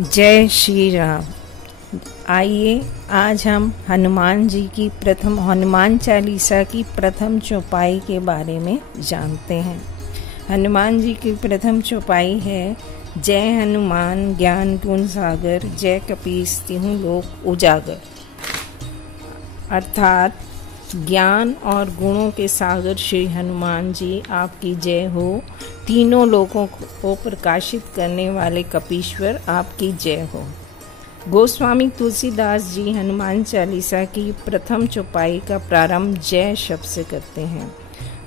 जय श्री राम। आइए आज हम हनुमान जी की हनुमान चालीसा की प्रथम चौपाई के बारे में जानते हैं। हनुमान जी की प्रथम चौपाई है, जय हनुमान ज्ञान गुण सागर, जय कपीस तिहुँ लोक उजागर। अर्थात ज्ञान और गुणों के सागर श्री हनुमान जी आपकी जय हो। तीनों लोकों को प्रकाशित करने वाले कपीश्वर आपकी जय हो। गोस्वामी तुलसीदास जी हनुमान चालीसा की प्रथम चौपाई का प्रारंभ जय शब्द से करते हैं।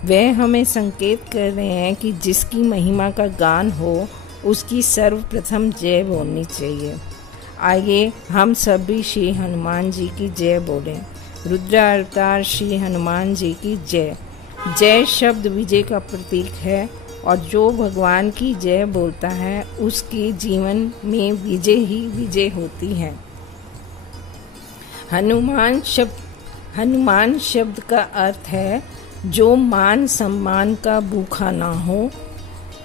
वह हमें संकेत कर रहे हैं कि जिसकी महिमा का गान हो उसकी सर्वप्रथम जय बोलनी चाहिए। आइए हम सभी श्री हनुमान जी की जय बोलें। रुद्रावतार श्री हनुमान जी की जय। जय शब्द विजय का प्रतीक है और जो भगवान की जय बोलता है उसके जीवन में विजय ही विजय होती है। हनुमान शब्द का अर्थ है जो मान सम्मान का भूखा ना हो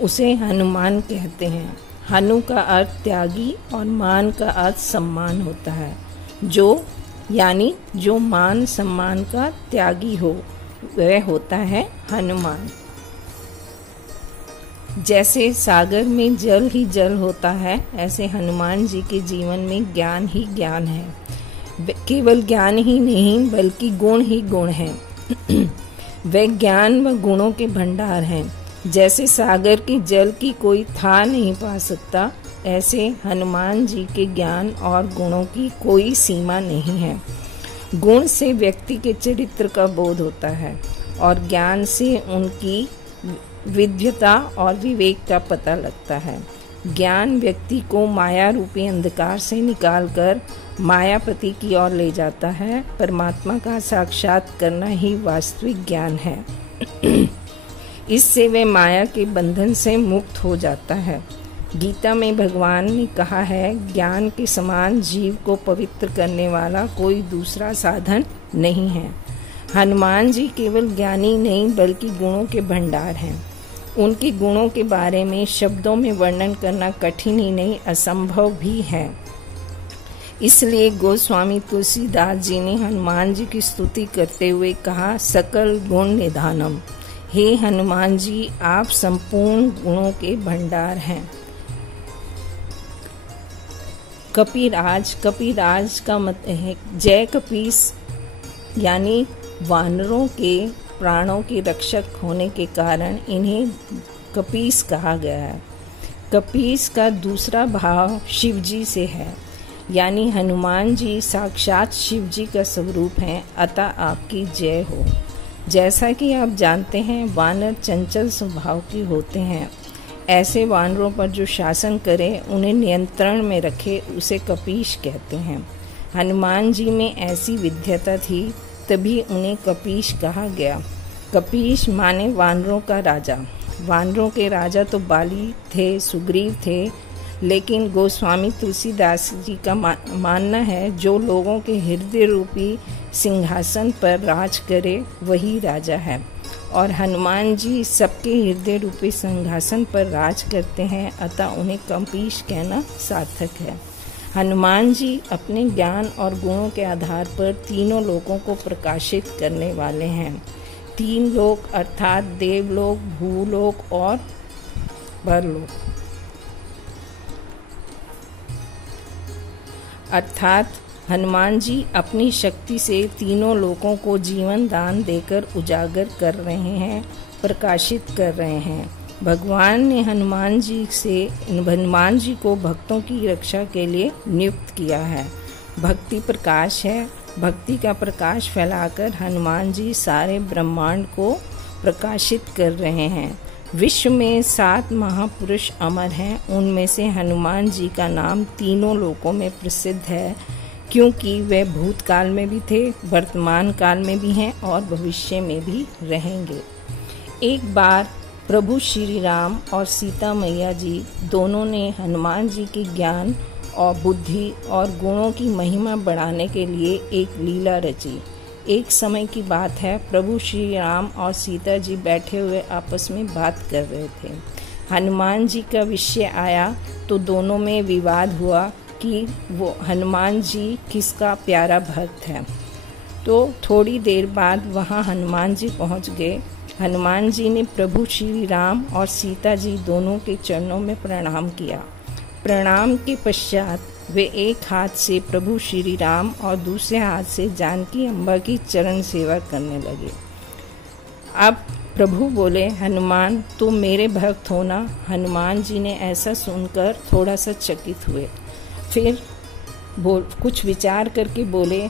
उसे हनुमान कहते हैं। हनु का अर्थ त्यागी और मान का अर्थ सम्मान होता है। जो मान सम्मान का त्यागी हो वह होता है हनुमान। जैसे सागर में जल ही जल होता है, ऐसे हनुमान जी के जीवन में ज्ञान ही ज्ञान है। केवल ज्ञान ही नहीं बल्कि गुण ही गुण हैं। वे ज्ञान व गुणों के भंडार हैं। जैसे सागर के जल की कोई था नहीं पा सकता, ऐसे हनुमान जी के ज्ञान और गुणों की कोई सीमा नहीं है। गुण से व्यक्ति के चरित्र का बोध होता है और ज्ञान से उनकी विद्वता और विवेक का पता लगता है। ज्ञान व्यक्ति को माया रूपी अंधकार से निकालकर मायापति की ओर ले जाता है। परमात्मा का साक्षात करना ही वास्तविक ज्ञान है। इससे वे माया के बंधन से मुक्त हो जाता है। गीता में भगवान ने कहा है, ज्ञान के समान जीव को पवित्र करने वाला कोई दूसरा साधन नहीं है। हनुमान जी केवल ज्ञानी नहीं बल्कि गुणों के भंडार हैं। उनके गुणों के बारे में शब्दों में वर्णन करना कठिन ही नहीं असंभव भी है। इसलिए गोस्वामी तुलसीदास जी ने हनुमान जी की स्तुति करते हुए कहा, सकल गुण निधानम। हे हनुमान जी, आप संपूर्ण गुणों के भंडार हैं। कपिराज का मतलब है जय कपीस, यानी वानरों के प्राणों के रक्षक होने के कारण इन्हें कपीस कहा गया है। कपीस का दूसरा भाव शिव जी से है, यानी हनुमान जी साक्षात शिव जी का स्वरूप हैं, अतः आपकी जय हो। जैसा कि आप जानते हैं, वानर चंचल स्वभाव के होते हैं। ऐसे वानरों पर जो शासन करे, उन्हें नियंत्रण में रखे, उसे कपीश कहते हैं। हनुमान जी में ऐसी विद्यता थी, तभी उन्हें कपीश कहा गया। कपीश माने वानरों का राजा। वानरों के राजा तो बाली थे, सुग्रीव थे, लेकिन गोस्वामी तुलसीदास जी का मानना है जो लोगों के हृदय रूपी सिंहासन पर राज करे वही राजा है। और हनुमान जी सबके हृदय रूपी सिंहासन पर राज करते हैं, अतः उन्हें कपीश कहना सार्थक है। हनुमान जी अपने ज्ञान और गुणों के आधार पर तीनों लोकों को प्रकाशित करने वाले हैं। तीन लोक अर्थात देवलोक, भूलोक और परलोक। अर्थात हनुमान जी अपनी शक्ति से तीनों लोकों को जीवन दान देकर उजागर कर रहे हैं, प्रकाशित कर रहे हैं। भगवान ने हनुमान जी को भक्तों की रक्षा के लिए नियुक्त किया है। भक्ति प्रकाश है। भक्ति का प्रकाश फैलाकर हनुमान जी सारे ब्रह्मांड को प्रकाशित कर रहे हैं। विश्व में 7 महापुरुष अमर हैं। उनमें से हनुमान जी का नाम तीनों लोकों में प्रसिद्ध है, क्योंकि वे भूतकाल में भी थे, वर्तमान काल में भी हैं और भविष्य में भी रहेंगे। एक बार प्रभु श्री राम और सीता मैया जी दोनों ने हनुमान जी के ज्ञान और बुद्धि और गुणों की महिमा बढ़ाने के लिए एक लीला रची। एक समय की बात है, प्रभु श्री राम और सीता जी बैठे हुए आपस में बात कर रहे थे। हनुमान जी का विषय आया तो दोनों में विवाद हुआ कि वो हनुमान जी किसका प्यारा भक्त है। तो थोड़ी देर बाद वहाँ हनुमान जी पहुँच गए। हनुमान जी ने प्रभु श्री राम और सीता जी दोनों के चरणों में प्रणाम किया। प्रणाम के पश्चात वे एक हाथ से प्रभु श्री राम और दूसरे हाथ से जानकी अम्बा की चरण सेवा करने लगे। अब प्रभु बोले, हनुमान तुम मेरे भक्त हो ना। हनुमान जी ने ऐसा सुनकर थोड़ा सा चकित हुए। फिर कुछ विचार करके बोले,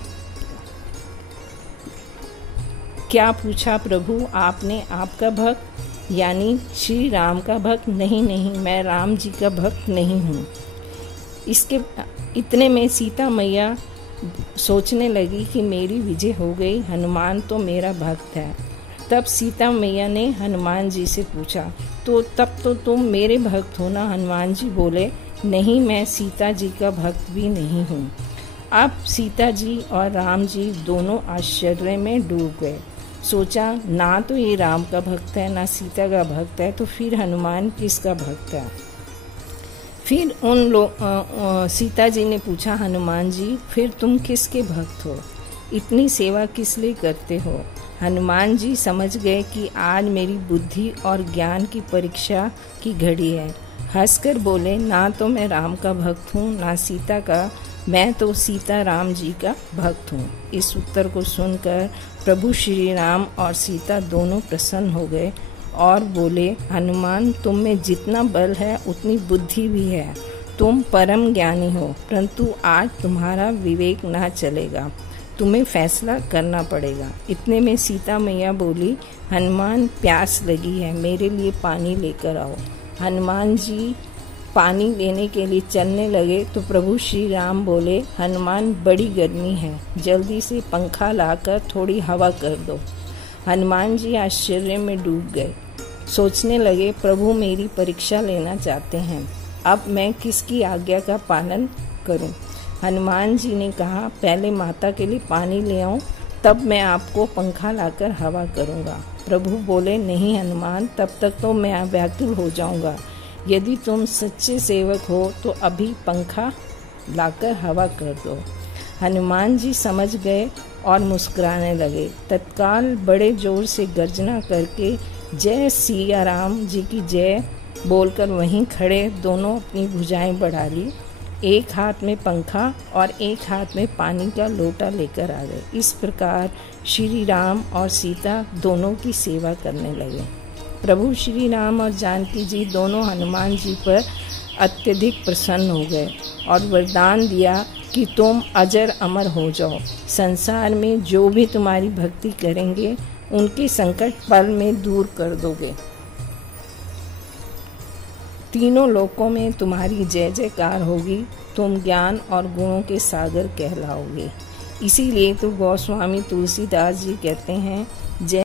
क्या पूछा प्रभु आपने? आपका भक्त यानी श्री राम का भक्त? नहीं नहीं, मैं राम जी का भक्त नहीं हूँ। इसके इतने में सीता मैया सोचने लगी कि मेरी विजय हो गई, हनुमान तो मेरा भक्त है। तब सीता मैया ने हनुमान जी से पूछा, तो तब तो तुम मेरे भक्त हो ना? हनुमान जी बोले, नहीं, मैं सीता जी का भक्त भी नहीं हूँ। अब सीता जी और राम जी दोनों आश्चर्य में डूब गए। सोचा, ना तो ये राम का भक्त है ना सीता का भक्त है, तो फिर हनुमान किसका भक्त है? फिर सीता जी ने पूछा, हनुमान जी फिर तुम किसके भक्त हो? इतनी सेवा किस लिए करते हो? हनुमान जी समझ गए कि आज मेरी बुद्धि और ज्ञान की परीक्षा की घड़ी है। हंसकर बोले, ना तो मैं राम का भक्त हूँ ना सीता का, मैं तो सीता राम जी का भक्त हूँ। इस उत्तर को सुनकर प्रभु श्री राम और सीता दोनों प्रसन्न हो गए और बोले, हनुमान तुम में जितना बल है उतनी बुद्धि भी है, तुम परम ज्ञानी हो, परंतु आज तुम्हारा विवेक ना चलेगा, तुम्हें फैसला करना पड़ेगा। इतने में सीता मैया बोली, हनुमान प्यास लगी है, मेरे लिए पानी लेकर आओ। हनुमान जी पानी लेने के लिए चलने लगे तो प्रभु श्री राम बोले, हनुमान बड़ी गर्मी है, जल्दी से पंखा लाकर थोड़ी हवा कर दो। हनुमान जी आश्चर्य में डूब गए। सोचने लगे, प्रभु मेरी परीक्षा लेना चाहते हैं, अब मैं किसकी आज्ञा का पालन करूं? हनुमान जी ने कहा, पहले माता के लिए पानी ले आऊं, तब मैं आपको पंखा लाकर हवा करूंगा। प्रभु बोले, नहीं हनुमान, तब तक तो मैं व्याकुल हो जाऊंगा। यदि तुम सच्चे सेवक हो तो अभी पंखा लाकर हवा कर दो। हनुमान जी समझ गए और मुस्कुराने लगे। तत्काल बड़े जोर से गर्जना करके जय सिया राम जी की जय बोलकर वहीं खड़े दोनों अपनी भुजाएं बढ़ा ली। एक हाथ में पंखा और एक हाथ में पानी का लोटा लेकर आ गए। इस प्रकार श्री राम और सीता दोनों की सेवा करने लगे। प्रभु श्री राम और जानकी जी दोनों हनुमान जी पर अत्यधिक प्रसन्न हो गए और वरदान दिया कि तुम अजर अमर हो जाओ। संसार में जो भी तुम्हारी भक्ति करेंगे उनके संकट पल में दूर कर दोगे। तीनों लोकों में तुम्हारी जय जयकार होगी, तुम ज्ञान और गुणों के सागर कहलाओगे। इसीलिए तो गोस्वामी तुलसीदास जी कहते हैं, जय